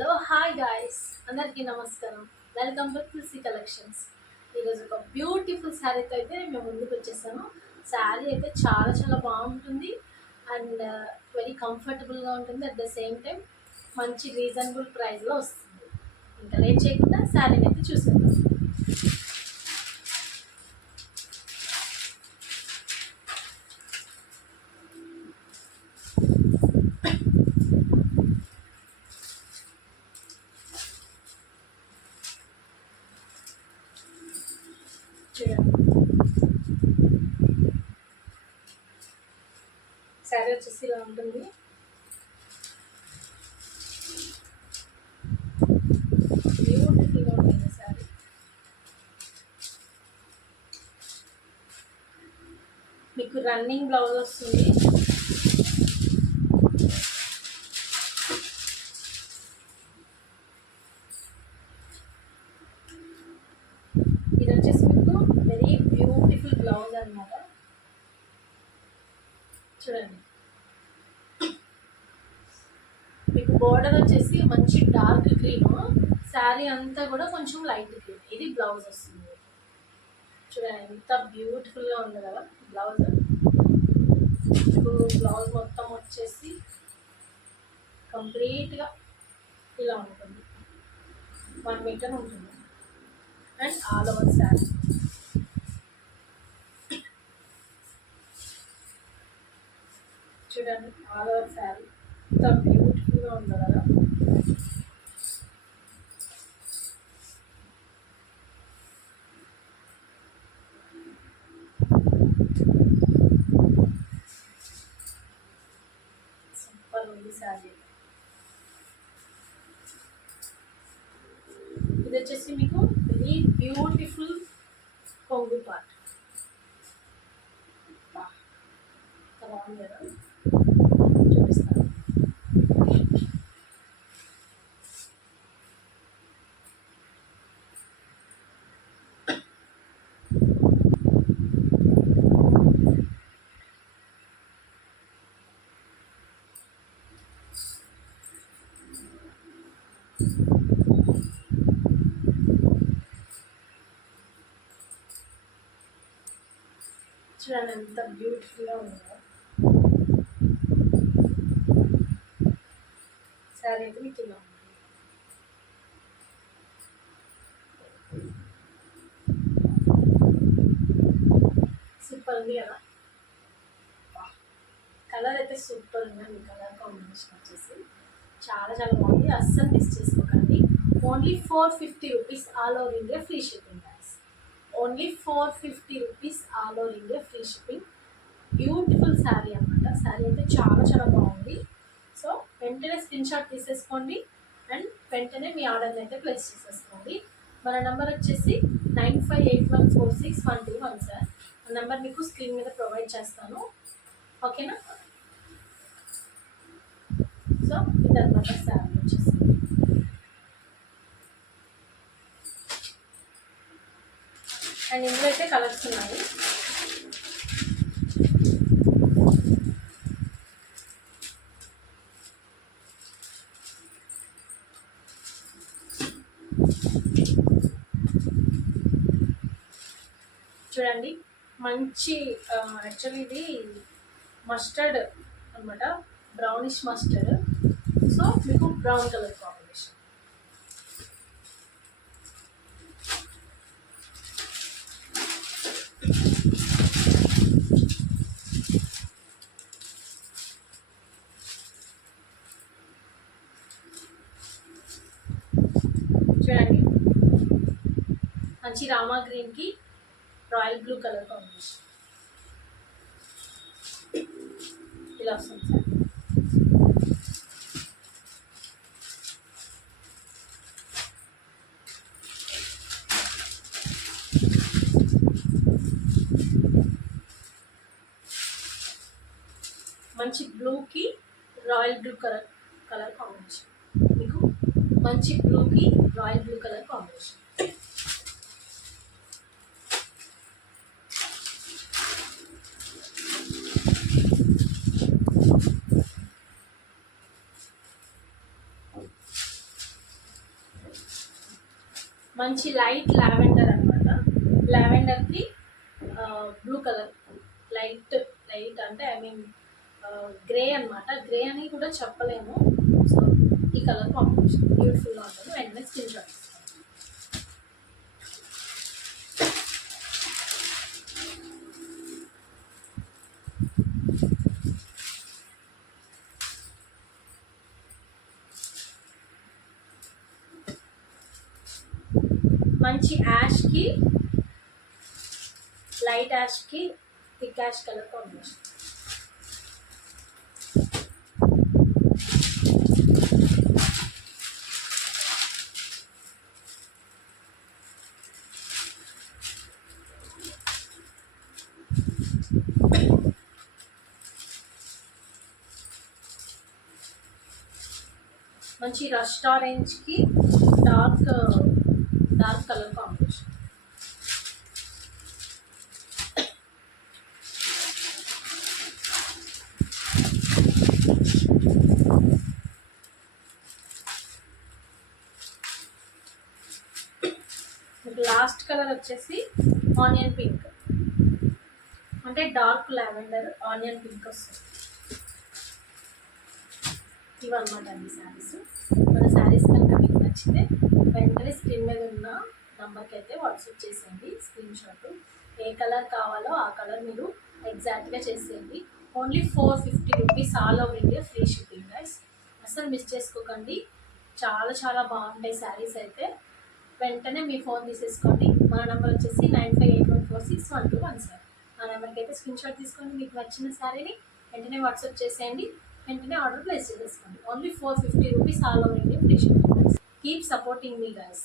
Hello hi guys, అందరికీ నమస్కారం. Welcome to Tulasi collections. ఈరోజు ఒక బ్యూటిఫుల్ శారీతో అయితే మేము ముందుకు వచ్చేసాము. శారీ అయితే చాలా చాలా బాగుంటుంది అండ్ వెరీ కంఫర్టబుల్గా ఉంటుంది. అట్ ద సేమ్ టైం మంచి రీజనబుల్ ప్రైస్లో వస్తుంది. ఇంకా లేట్ చేయకుండా శారీని అయితే చూసేద్దాం. చూడండి, శారీ వచ్చేసి ఇలా ఉంటుంది. బ్యూటిఫుల్గా ఉంటుంది శారీ. మీకు రన్నింగ్ బ్లౌజ్ వస్తుంది. ఇది వచ్చేసి మీకు వెరీ బ్యూటిఫుల్ బ్లౌజ్ అనమాట. చూడండి, మీకు బోర్డర్ వచ్చేసి మంచి డార్క్ గ్రీన్, శారీ అంతా కూడా కొంచెం లైట్ గ్రీన్. ఇది బ్లౌజ్ వస్తుంది. చూడండి ఎంత బ్యూటిఫుల్గా ఉంది కదా బ్లౌజ్. మీకు బ్లౌజ్ మొత్తం వచ్చేసి కంప్లీట్గా ఇలా ఉంటుంది. 1 మీటర్ ఉంటుంది అండ్ ఆల్ ఓవర్ శారీ. చూడండి, ఆల్ ఓవర్ శారీ ఎంత బ్యూటిఫుల్గా ఉంది కదా. సూపర్ ఉంది శారీ. ఇది వచ్చేసి మీకు వెరీ బ్యూటిఫుల్ కొంగు పార్ట్. బాగుంది కదా, చూపిస్తాను. చూడండి ఎంత బ్యూటిఫుల్గా ఉందో శారీ అయితే మీకు ఇలా ఉంది. సూపర్ ఉంది కదా. కలర్ అయితే సూపర్ ఉంది. కలర్ కాంబినేషన్ వచ్చేసి చాలా చాలా బాగుంది. అస్సలు మిస్ చేసుకోకండి. ఓన్లీ 450 rupees all over India free shipping guys. Only 450 rupees all over India free shipping. Beautiful sari అనమాట. శారీ అయితే చాలా చాలా బాగుంది. సో వెంటనే స్క్రీన్ షాట్ తీసేసుకోండి అండ్ వెంటనే మీ ఆర్డర్ని అయితే ప్లేస్ చేసేసుకోండి. మన నెంబర్ వచ్చేసి 9581461217 సార్. ఆ నెంబర్ మీకు స్క్రీన్ మీద ప్రొవైడ్ చేస్తాను, ఓకేనా. సో ఇదన్నమాట శారీ వచ్చేసి. అండ్ ఇందులో అయితే కలర్స్ ఉన్నాయి. చూడండి, మంచి యాక్చువల్లీ ఇది మస్టర్డ్ అనమాట, బ్రౌనిష్ మస్టర్డ్. సో మీకు బ్రౌన్ కలర్ కాంబినేషన్. చూడండి, మంచి రామా గ్రీన్కి రాయల్ బ్లూ కలర్ కాంబినేషన్ ఇలా వస్తుంది సార్. మంచి బ్లూకి రాయల్ బ్లూ కలర్ కాంబినేషన్. మీకు మంచి బ్లూకి రాయల్ బ్లూ కలర్ కాంబినేషన్. మంచి లైట్ లావెండర్ అనమాట. లావెండర్కి బ్లూ కలర్, లైట్ లైట్ అంటే ఐ మీన్ గ్రే అనమాట. గ్రే అని కూడా చెప్పలేము. సో ఈ కలర్ కాంబినేషన్ బ్యూటిఫుల్గా ఉంటుంది. వెంటనే స్క్రీన్ షాట్ తీసుకోండి. మంచి యాష్కి లైట్ యాష్కి థిక్ యాష్ కలర్ కాంబినేషన్. మంచి రస్ట్ ఆరెంజ్కి dark dark colour combination. Last colour వచ్చేసి ఆనియన్ పింక్, అంటే డార్క్ లావెండర్ ఆనియన్ పింక్ వస్తుంది. ఇవన్నమాట అండి శారీస్. మన శారీస్ కనుక మీకు నచ్చితే వెంటనే స్క్రీన్ మీద ఉన్న నంబర్కి అయితే వాట్సాప్ చేసేయండి స్క్రీన్ షాట్. ఏ కలర్ కావాలో ఆ కలర్ మీరు ఎగ్జాక్ట్గా చేసేయండి. ఓన్లీ 450 rupees all over India free shipping guys. అసలు మిస్ చేసుకోకండి. చాలా చాలా బాగుంటాయి శారీస్ అయితే. వెంటనే మీ ఫోన్ తీసేసుకోండి. మన నెంబర్ వచ్చేసి 9581461217. ఆ నెంబర్కి అయితే స్క్రీన్ షాట్ తీసుకొని మీకు నచ్చిన శారీని వెంటనే వాట్సాప్ చేసేయండి. వెంటనే ఆర్డర్ ప్లేస్ చేసేసుకోండి. ఓన్లీ 450 rupees all over India free shipping. Keep supporting me guys.